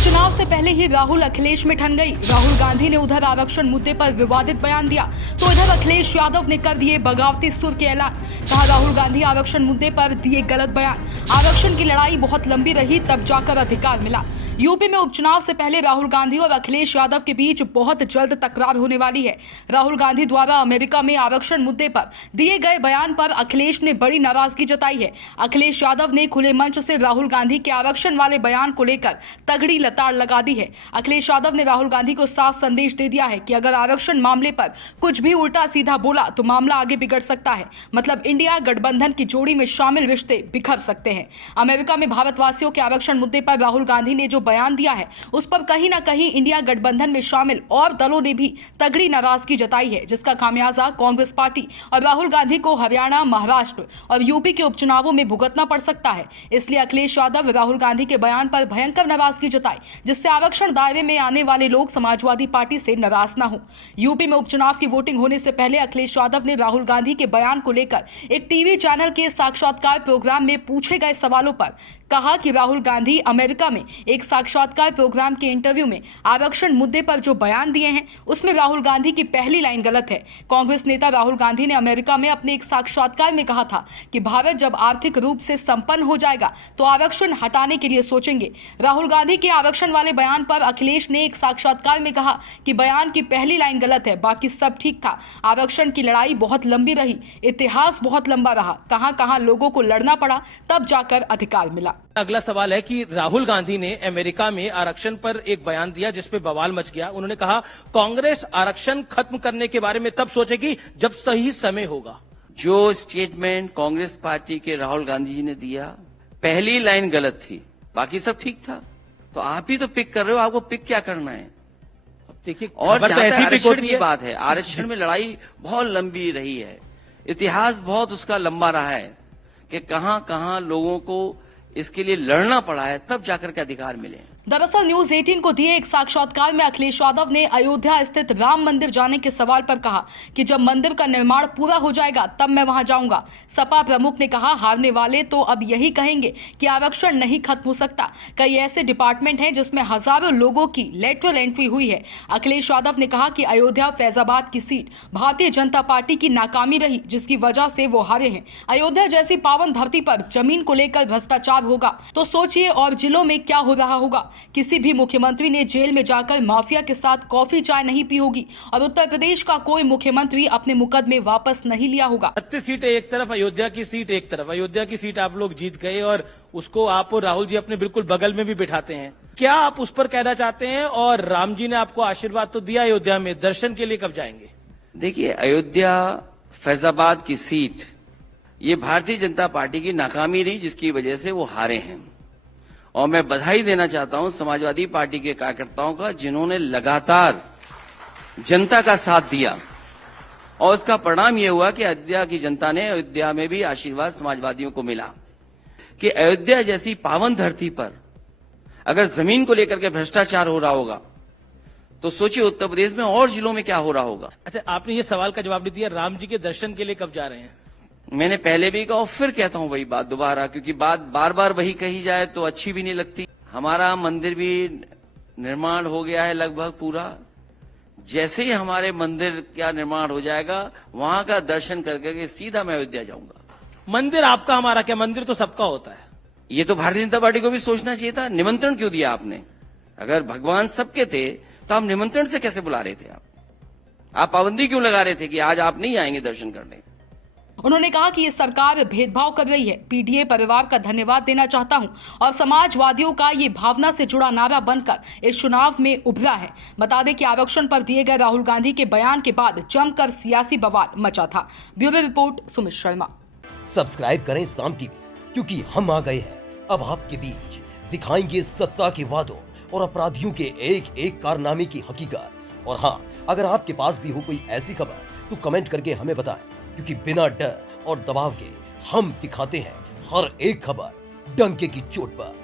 उपचुनाव से पहले ही राहुल अखिलेश में ठन गई। राहुल गांधी ने उधर आरक्षण मुद्दे पर विवादित बयान दिया तो इधर अखिलेश यादव ने कर दिए बगावती सुर के ऐलान। कहा राहुल गांधी आरक्षण मुद्दे पर दिए गलत बयान। आरक्षण की लड़ाई बहुत लंबी रही तब जाकर अधिकार मिला। यूपी में उपचुनाव से पहले राहुल गांधी और अखिलेश यादव के बीच बहुत जल्द तकरार होने वाली है। राहुल गांधी द्वारा अमेरिका में आरक्षण मुद्दे पर दिए गए बयान पर अखिलेश ने बड़ी नाराजगी जताई है। अखिलेश यादव ने खुले मंच से राहुल गांधी के आरक्षण वाले बयान को लेकर तगड़ी लताड़ लगा दी है। अखिलेश यादव ने राहुल गांधी को साफ संदेश दे दिया है कि अगर आरक्षण मामले पर कुछ भी उल्टा सीधा बोला तो मामला आगे बिगड़ सकता है। मतलब इंडिया गठबंधन की जोड़ी में शामिल रिश्ते बिखर सकते हैं। अमेरिका में भारतवासियों के आरक्षण मुद्दे पर राहुल गांधी ने जो बयान दिया है उस पर कहीं ना कहीं इंडिया गठबंधन में शामिल और दलों ने भी तगड़ी नाराजगी जताई है, जिसका खामियाजा कांग्रेस पार्टी और राहुल गांधी को हरियाणा, महाराष्ट्र और यूपी के उपचुनावों में भुगतना पड़ सकता है। इसलिए अखिलेश यादव राहुल गांधी के बयान पर भयंकर नाराजगी जताई, जिससे आरक्षण दायरे में आने वाले लोग समाजवादी पार्टी से नाराज न हो। यूपी में उपचुनाव की वोटिंग होने से पहले अखिलेश यादव ने राहुल गांधी के बयान को लेकर एक टीवी चैनल के साक्षात्कार प्रोग्राम में पूछे गए सवालों पर कहा कि राहुल गांधी अमेरिका में एक साक्षात्कार प्रोग्राम के इंटरव्यू में आरक्षण मुद्दे पर जो बयान दिए हैं उसमें राहुल गांधी की पहली लाइन गलत है। कांग्रेस नेता राहुल गांधी ने अमेरिका में अपने एक साक्षात्कार में कहा था कि भारत जब आर्थिक रूप से संपन्न हो जाएगा तो आरक्षण हटाने के लिए सोचेंगे। राहुल गांधी के आरक्षण वाले बयान पर अखिलेश ने एक साक्षात्कार में कहा कि बयान की पहली लाइन गलत है, बाकी सब ठीक था। आरक्षण की लड़ाई बहुत लंबी रही, इतिहास बहुत लंबा रहा, कहां कहां लोगों को लड़ना पड़ा तब जाकर अधिकार मिला। अगला सवाल है कि राहुल गांधी ने अमेरिका में आरक्षण पर एक बयान दिया जिसपे बवाल मच गया। उन्होंने कहा कांग्रेस आरक्षण खत्म करने के बारे में तब सोचेगी जब सही समय होगा। जो स्टेटमेंट कांग्रेस पार्टी के राहुल गांधी जी ने दिया, पहली लाइन गलत थी, बाकी सब ठीक था। तो आप ही तो पिक कर रहे हो, आपको पिक क्या करना है? देखिए, और आरक्षण की बात है, आरक्षण में लड़ाई बहुत लंबी रही है, इतिहास बहुत उसका लंबा रहा है कि कहां कहां लोगों को इसके लिए लड़ना पड़ा है तब जाकर के अधिकार मिले। दरअसल न्यूज 18 को दिए एक साक्षात्कार में अखिलेश यादव ने अयोध्या स्थित राम मंदिर जाने के सवाल पर कहा कि जब मंदिर का निर्माण पूरा हो जाएगा तब मैं वहां जाऊंगा। सपा प्रमुख ने कहा हारने वाले तो अब यही कहेंगे कि आरक्षण नहीं खत्म हो सकता। कई ऐसे डिपार्टमेंट हैं जिसमें हजारों लोगों की लेटरल एंट्री हुई है। अखिलेश यादव ने कहा कि अयोध्या फैजाबाद की सीट भारतीय जनता पार्टी की नाकामी रही, जिसकी वजह से वो हारे हैं। अयोध्या जैसी पावन धरती पर जमीन को लेकर भ्रष्टाचार होगा तो सोचिए और जिलों में क्या हो रहा होगा। किसी भी मुख्यमंत्री ने जेल में जाकर माफिया के साथ कॉफी चाय नहीं पी होगी और उत्तर प्रदेश का कोई मुख्यमंत्री अपने मुकदमे वापस नहीं लिया होगा। 32 सीटें एक तरफ, अयोध्या की सीट एक तरफ। अयोध्या की सीट आप लोग जीत गए और उसको आप और राहुल जी अपने बिल्कुल बगल में भी बिठाते हैं। क्या आप उस पर कहना चाहते हैं? और राम जी ने आपको आशीर्वाद तो दिया अयोध्या में, दर्शन के लिए कब जाएंगे? देखिए, अयोध्या फैजाबाद की सीट ये भारतीय जनता पार्टी की नाकामी रही, जिसकी वजह से वो हारे हैं। और मैं बधाई देना चाहता हूं समाजवादी पार्टी के कार्यकर्ताओं का, जिन्होंने लगातार जनता का साथ दिया और उसका परिणाम यह हुआ कि अयोध्या की जनता ने, अयोध्या में भी आशीर्वाद समाजवादियों को मिला कि अयोध्या जैसी पावन धरती पर अगर जमीन को लेकर के भ्रष्टाचार हो रहा होगा तो सोचिए उत्तर प्रदेश में और जिलों में क्या हो रहा होगा। अच्छा, आपने ये सवाल का जवाब नहीं दिया, राम जी के दर्शन के लिए कब जा रहे हैं? मैंने पहले भी कहा और फिर कहता हूं वही बात दोबारा, क्योंकि बात बार बार वही कही जाए तो अच्छी भी नहीं लगती। हमारा मंदिर भी निर्माण हो गया है लगभग पूरा। जैसे ही हमारे मंदिर का निर्माण हो जाएगा वहां का दर्शन करके सीधा मैं अयोध्या जाऊंगा। मंदिर आपका, हमारा क्या? मंदिर तो सबका होता है। ये तो भारतीय जनता पार्टी को भी सोचना चाहिए था। निमंत्रण क्यों दिया आपने? अगर भगवान सबके थे तो आप निमंत्रण से कैसे बुला रहे थे? आप पाबंदी क्यों लगा रहे थे कि आज आप नहीं आएंगे दर्शन करने? उन्होंने कहा कि ये सरकार भेदभाव कर रही है। पीडीए परिवार का धन्यवाद देना चाहता हूं और समाजवादियों का ये भावना से जुड़ा नारा बनकर इस चुनाव में उभरा है। बता दें कि आरक्षण पर दिए गए राहुल गांधी के बयान के बाद जमकर सियासी बवाल मचा था। Bureau report, Sumit Sharma. Subscribe करें साम टीवी, क्योंकि हम आ गए हैं अब आपके बीच। दिखाएंगे सत्ता के वादों और अपराधियों के एक एक कारनामे की हकीकत। और हाँ, अगर आपके पास भी हो कोई ऐसी खबर तो कमेंट करके हमें बताएं, क्योंकि बिना डर और दबाव के हम दिखाते हैं हर एक खबर डंके की चोट पर।